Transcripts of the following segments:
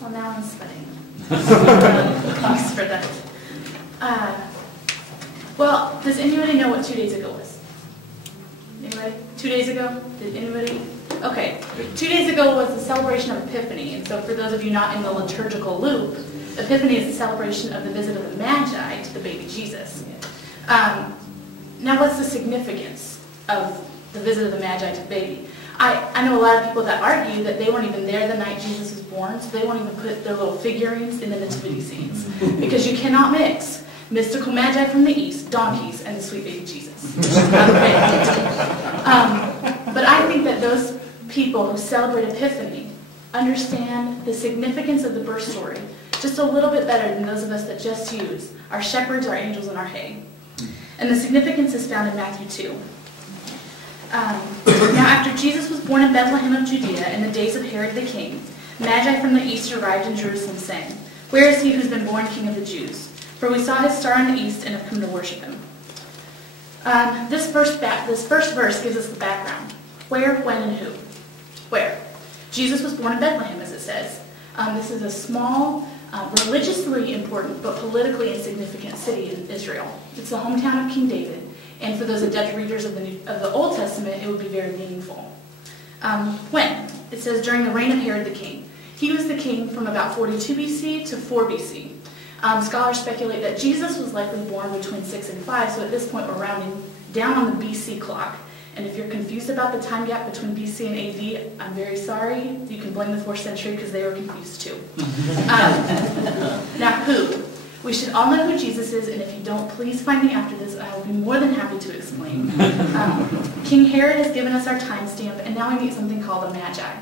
Well, now I'm sweating. Thanks for that. Well, does anybody know what 2 days ago was? Anybody? 2 days ago? Did anybody? Okay. 2 days ago was the celebration of Epiphany. And so for those of you not in the liturgical loop, Epiphany is the celebration of the visit of the Magi to the baby Jesus. Now what's the significance of the visit of the Magi to the baby? I know a lot of people that argue that they weren't even there the night Jesus was born, so they won't even put their little figurines in the nativity scenes. Because you cannot mix mystical Magi from the east, donkeys, and the sweet baby Jesus. But I think that those people who celebrate Epiphany understand the significance of the birth story just a little bit better than those of us that just use our shepherds, our angels, and our hay. And the significance is found in Matthew 2. Now after Jesus was born in Bethlehem of Judea in the days of Herod the king, Magi from the east arrived in Jerusalem saying, "Where is he who's been born King of the Jews? For we saw his star in the east and have come to worship him." This first verse gives us the background. Where, when, and who? Where? Jesus was born in Bethlehem, as it says. This is a small, religiously important but politically insignificant city in Israel. It's the hometown of King David. And for those adept readers of the Old Testament, it would be very meaningful. When? It says during the reign of Herod the king. He was the king from about 42 BC to 4 BC. Scholars speculate that Jesus was likely born between 6 and 5, so at this point we're rounding down on the BC clock. And if you're confused about the time gap between BC and AD, I'm very sorry. You can blame the 4th century because they were confused too. Now who? We should all know who Jesus is, and if you don't, please find me after this, and I will be more than happy to explain. King Herod has given us our timestamp, and now we meet something called a Magi.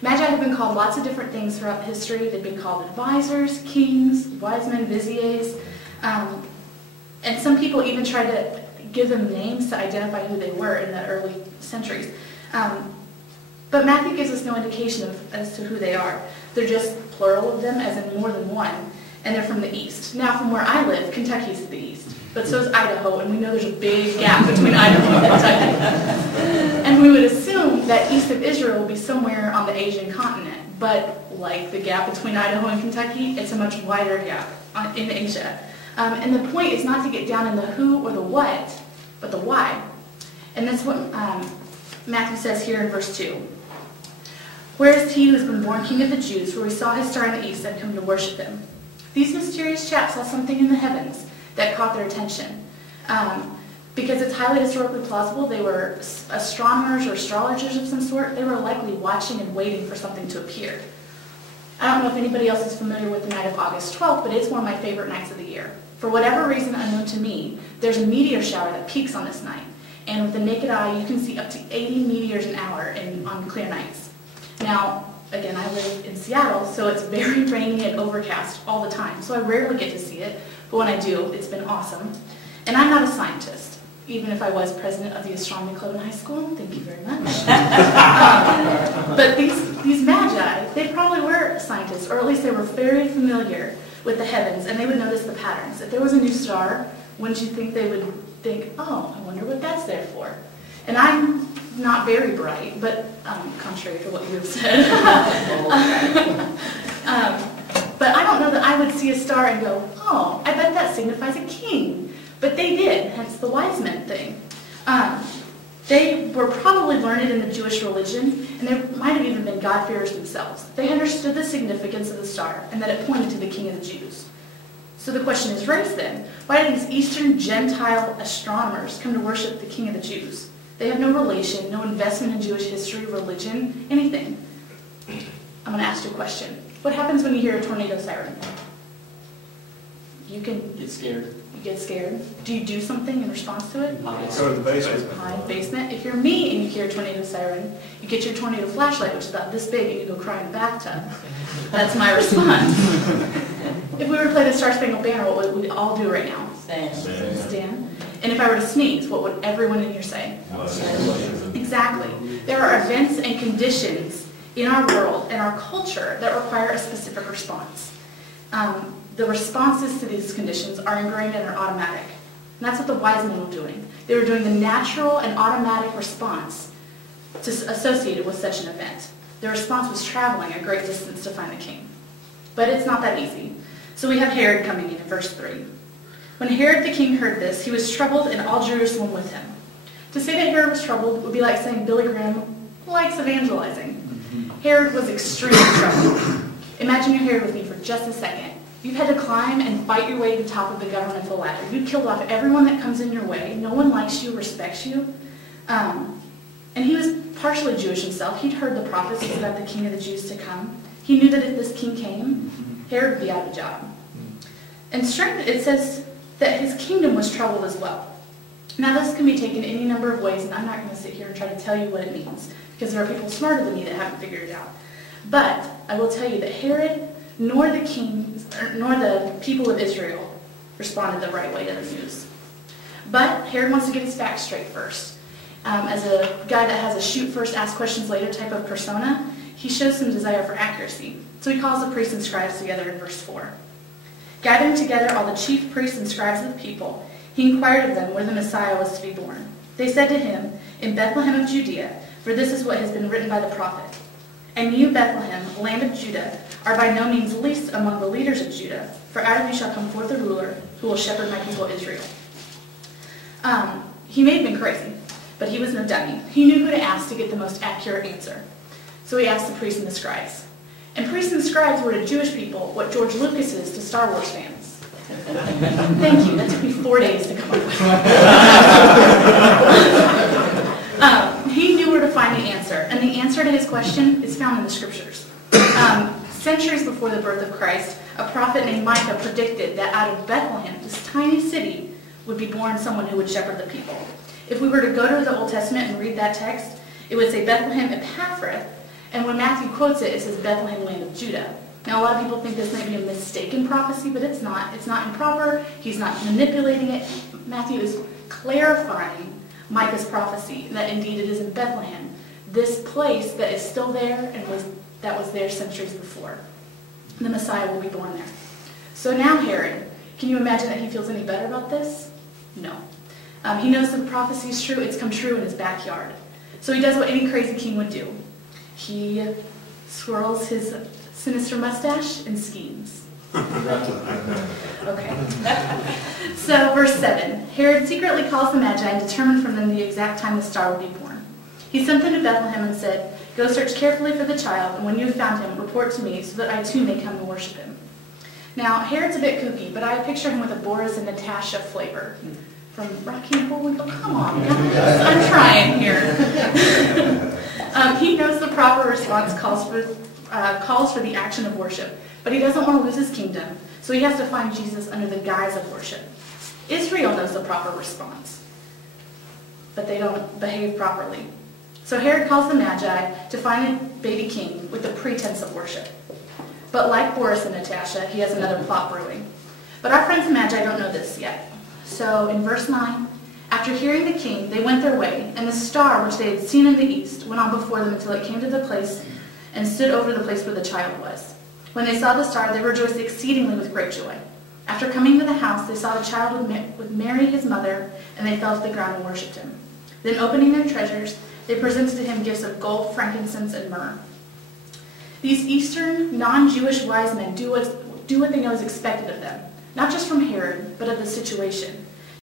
Magi have been called lots of different things throughout history. They've been called advisors, kings, wise men, viziers, and some people even tried to give them names to identify who they were in the early centuries. But Matthew gives us no indication as to who they are. They're just plural of them, as in more than one. And they're from the east. Now, from where I live, Kentucky's to the east. But so is Idaho, and we know there's a big gap between Idaho and Kentucky. And we would assume that east of Israel will be somewhere on the Asian continent. But like the gap between Idaho and Kentucky, it's a much wider gap in Asia. And the point is not to get down in the who or the what, but the why. And that's what Matthew says here in verse 2. "Where is he who has been born King of the Jews, for we saw his star in the east and come to worship him?" These mysterious chaps saw something in the heavens that caught their attention. Because it's highly historically plausible they were astronomers or astrologers of some sort. They were likely watching and waiting for something to appear. I don't know if anybody else is familiar with the night of August 12th, but it's one of my favorite nights of the year. For whatever reason unknown to me, there's a meteor shower that peaks on this night. And with the naked eye, you can see up to 80 meteors an hour on clear nights. Now, again, I live in Seattle, so it's very rainy and overcast all the time, so I rarely get to see it, but when I do, it's been awesome. And I'm not a scientist, even if I was president of the astronomy club in high school. Thank you very much. But these Magi, they probably were scientists, or at least they were very familiar with the heavens, and they would notice the patterns. If there was a new star, wouldn't you think they would think, "Oh, I wonder what that's there for"? And I'm not very bright, but contrary to what you have said. But I don't know that I would see a star and go, "Oh, I bet that signifies a king." But they did, hence the wise men thing. They were probably learned in the Jewish religion, and they might have even been God-fearers themselves. They understood the significance of the star and that it pointed to the King of the Jews. So the question is raised then, why did these Eastern Gentile astronomers come to worship the King of the Jews? They have no relation, no investment in Jewish history, religion, anything. I'm going to ask you a question. What happens when you hear a tornado siren? You can Get scared. You get scared. Do you do something in response to it? Hide. Go to the basement. Hide, basement. If you're me and you hear a tornado siren, you get your tornado flashlight, which is about this big, and you go cry in the bathtub. That's my response. If we were to play the Star Spangled Banner, what would we all do right now? Stand. And if I were to sneeze, what would everyone in here say? Exactly. There are events and conditions in our world and our culture that require a specific response. The responses to these conditions are ingrained and are automatic. And that's what the wise men were doing. They were doing the natural and automatic response associated with such an event. Their response was traveling a great distance to find the king. But it's not that easy. So we have Herod coming in verse 3. When Herod the king heard this, he was troubled, and all Jerusalem with him. To say that Herod was troubled would be like saying Billy Graham likes evangelizing. Herod was extremely troubled. Imagine you're here with me for just a second. You've had to climb and fight your way to the top of the governmental ladder. You've killed off everyone that comes in your way. No one likes you, respects you. And he was partially Jewish himself. He'd heard the prophecies about the king of the Jews to come. He knew that if this king came, Herod would be out of a job. And strange, it says that his kingdom was troubled as well. Now this can be taken any number of ways, and I'm not going to sit here and try to tell you what it means, because there are people smarter than me that haven't figured it out. But I will tell you that Herod, nor the kings, nor the people of Israel responded the right way to the news. But Herod wants to get his facts straight first. As a guy that has a shoot first, ask questions later type of persona, he shows some desire for accuracy. So he calls the priests and scribes together in verse 4. Gathering together all the chief priests and scribes of the people, he inquired of them where the Messiah was to be born. They said to him, in Bethlehem of Judea, for this is what has been written by the prophet. And you, Bethlehem, land of Judah, are by no means least among the leaders of Judah, for out of you shall come forth a ruler who will shepherd my people Israel. He may have been crazy, but he was no dummy. He knew who to ask to get the most accurate answer. So he asked the priests and the scribes. And priests and scribes were to Jewish people what George Lucas is to Star Wars fans. Thank you. That took me 4 days to come up with. He knew where to find the answer, and the answer to his question is found in the scriptures. Centuries before the birth of Christ, a prophet named Micah predicted that out of Bethlehem, this tiny city, would be born someone who would shepherd the people. If we were to go to the Old Testament and read that text, it would say Bethlehem Ephrathah, and when Matthew quotes it, it says Bethlehem, land of Judah. Now, a lot of people think this may be a mistaken prophecy, but it's not. It's not improper. He's not manipulating it. Matthew is clarifying Micah's prophecy, that indeed it is in Bethlehem, this place that is still there and that was there centuries before. The Messiah will be born there. So now Herod, can you imagine that he feels any better about this? No. He knows the prophecy is true. It's come true in his backyard. So he does what any crazy king would do. He swirls his sinister mustache and schemes. Okay. So verse 7. Herod secretly calls the Magi and determined from them the exact time the star would be born. He sent them to Bethlehem and said, go search carefully for the child, and when you have found him, report to me so that I too may come and worship him. Now, Herod's a bit kooky, but I picture him with a Boris and Natasha flavor. From Rocky and Bullwinkle, come on, guys. I'm trying here. He knows the proper response calls for the action of worship, but he doesn't want to lose his kingdom, so he has to find Jesus under the guise of worship. Israel knows the proper response, but they don't behave properly. So Herod calls the Magi to find the baby king with the pretense of worship. But like Boris and Natasha, he has another plot brewing. But our friends the Magi don't know this yet. So in verse 9, after hearing the king, they went their way, and the star which they had seen in the east went on before them until it came to the place and stood over the place where the child was. When they saw the star, they rejoiced exceedingly with great joy. After coming to the house, they saw the child with Mary his mother, and they fell to the ground and worshipped him. Then opening their treasures, they presented to him gifts of gold, frankincense, and myrrh. These Eastern, non-Jewish wise men do what they know is expected of them, not just from Herod, but of the situation.